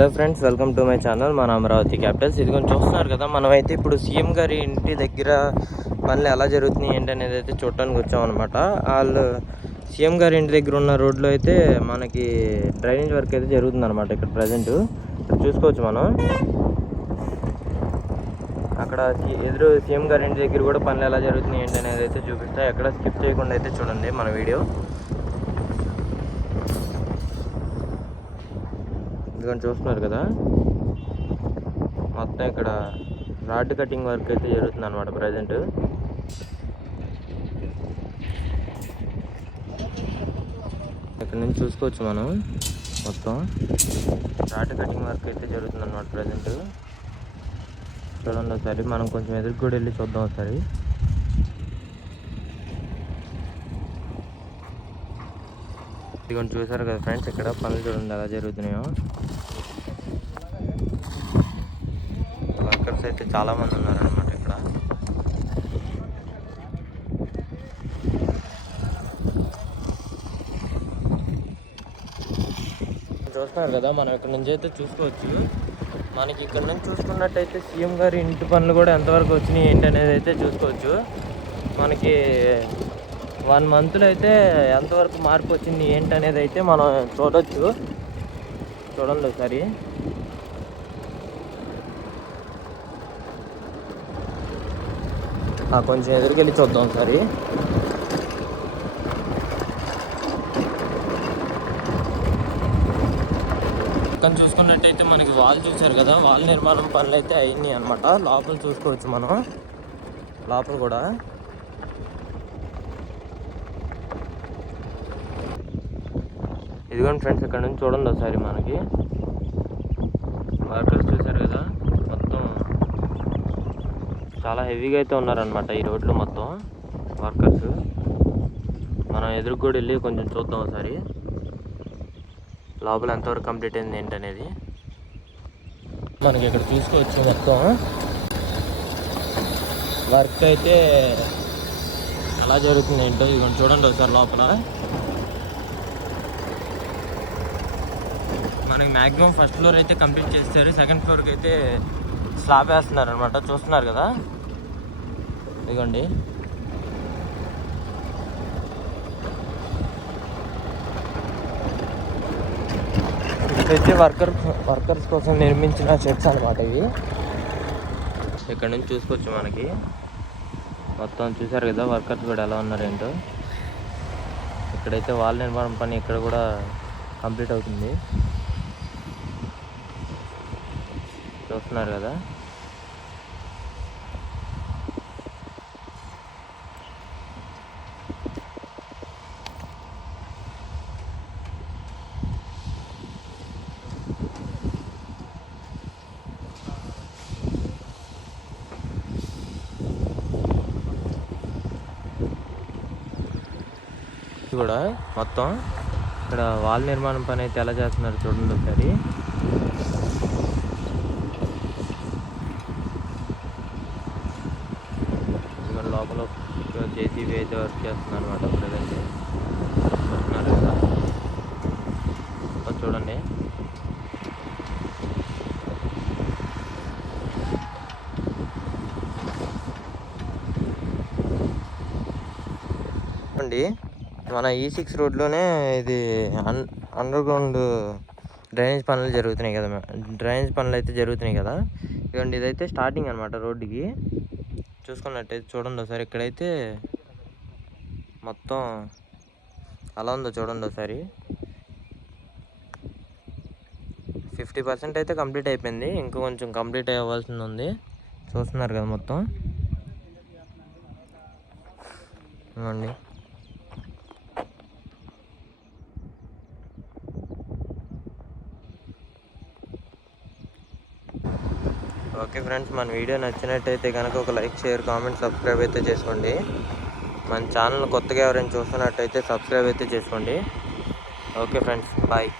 Hello friends, welcome to my channel. మన Amaravati Capitals. ఇది కొంచెం చూస్తున్నారు కదా, మనమైతే ఇప్పుడు సీఎం గారి ఇంటి దగ్గర పనులు ఎలా జరుగుతున్నాయి ఏంటి అనేది అయితే చూడటానికి వచ్చామన్నమాట. వాళ్ళు సీఎం గారి ఇంటి దగ్గర ఉన్న రోడ్లో అయితే మనకి డ్రైనేజ్ వర్క్ అయితే జరుగుతుందన్నమాట. ఇక్కడ ప్రజెంట్ ఇక్కడ చూసుకోవచ్చు మనం. అక్కడ ఎదురు సీఎం గారి ఇంటి దగ్గర కూడా పనులు ఎలా జరుగుతున్నాయి ఏంటి అనేది అయితే చూపిస్తాయి. ఎక్కడ స్కిప్ చేయకుండా అయితే చూడండి మన వీడియో. ఇదిగోని చూస్తున్నారు కదా, మొత్తం ఇక్కడ రాడ్ కటింగ్ వర్క్ అయితే జరుగుతుంది అనమాట ప్రజెంట్. ఇక్కడ నుంచి చూసుకోవచ్చు మనం, మొత్తం రాడ్ కటింగ్ వర్క్ అయితే జరుగుతుంది అనమాట ప్రజెంట్. చూడండి ఒకసారి, మనం కొంచెం ఎదురుకు కూడా వెళ్ళి చూద్దాం ఒకసారి. ఇదిగోని చూసారు కదా ఫ్రెండ్స్, ఇక్కడ పనులు చూడండి ఎలా జరుగుతున్నాయో. వర్కర్స్ అయితే చాలా మంది ఉన్నారనమాట ఇక్కడ. చూస్తున్నారు కదా, మనం ఇక్కడ నుంచి అయితే చూసుకోవచ్చు. మనకి ఇక్కడ నుంచి చూసుకున్నట్టయితే సీఎం గారి ఇంటి పనులు కూడా ఎంతవరకు వచ్చినాయి ఏంటి అనేది అయితే చూసుకోవచ్చు. మనకి 1 మంత్లో అయితే ఎంతవరకు మార్పు వచ్చింది ఏంటి అనేది అయితే మనం చూడవచ్చు. చూడండి ఒకసారి. కొంచెం ఎదురుకెళ్ళి చూద్దాం ఒకసారి. పక్కన చూసుకున్నట్టయితే మనకి వాల్ చూసారు కదా, వాల్ నిర్మాణం పనులు అయితే అయినాయి అనమాట. లోపల చూసుకోవచ్చు మనం, లోపల కూడా. ఇదిగోండి ఫ్రెండ్స్, ఇక్కడ నుంచి చూడండి ఒకసారి. మనకి వర్కర్స్ చూసారు కదా, మొత్తం చాలా హెవీగా అయితే ఉన్నారనమాట ఈ రోడ్లు మొత్తం వర్కర్స్. మనం ఎదురుకు కూడా వెళ్ళి కొంచెం చూద్దాం ఒకసారి, లోపల ఎంతవరకు కంప్లీట్ అయింది ఏంటనేది. మనకి ఇక్కడ చూసుకోవచ్చు మొత్తం వర్క్ అయితే ఎలా జరుగుతుంది ఏంటో. ఇదిగోండి చూడండి ఒకసారి లోపల. మనకి మ్యాక్సిమం ఫస్ట్ ఫ్లోర్ అయితే కంప్లీట్ చేస్తారు, సెకండ్ ఫ్లోర్కి అయితే స్లాబ్ వేస్తున్నారు అనమాట. చూస్తున్నారు కదా, ఇదిగోండి. ఇదైతే వర్కర్స్ కోసం నిర్మించిన షెడ్స్ అనమాట ఇవి. ఇక్కడ నుంచి చూసుకోవచ్చు మనకి మొత్తం. చూసారు కదా వర్కర్స్ కూడా ఎలా ఉన్నారేంటో. ఇక్కడైతే వాల్ నిర్మాణం పని ఇక్కడ కూడా కంప్లీట్ అవుతుంది. చూస్తున్నారు కదా. కూడా మొత్తం ఇక్కడ వాల్ నిర్మాణం పని అయితే ఎలా చేస్తున్నారు చూడండి ఒకసారి. ఇక్కడ లోపల జేసీబీ అయితే వర్క్ చేస్తున్నారు అనమాట ప్రజెంట్. చూస్తున్నారు కదా, చూడండి. అండి, మన E6 రోడ్లోనే ఇది అండర్ గ్రౌండ్ డ్రైనేజ్ పనులు జరుగుతున్నాయి కదా. డ్రైనేజ్ పనులు అయితే జరుగుతున్నాయి కదా. ఇదిగోండి, ఇదైతే స్టార్టింగ్ అనమాట రోడ్డుకి. చూసుకున్నట్టయితే చూడండి ఒకసారి. ఇక్కడైతే మొత్తం అలా ఉందో చూడండి ఒకసారి. 50% అయితే కంప్లీట్ అయిపోయింది, ఇంకా కొంచెం కంప్లీట్ అవ్వాల్సింది ఉంది. చూస్తున్నారు కదా మొత్తం. ఇవ్వండి. ఓకే ఫ్రెండ్స్, మన వీడియో నచ్చినట్టయితే కనుక ఒక లైక్, షేర్, కామెంట్, సబ్స్క్రైబ్ అయితే చేసుకోండి. మన ఛానల్ కొత్తగా ఎవరైనా చూస్తున్నట్టయితే సబ్స్క్రైబ్ అయితే చేసుకోండి. Okay friends, bye.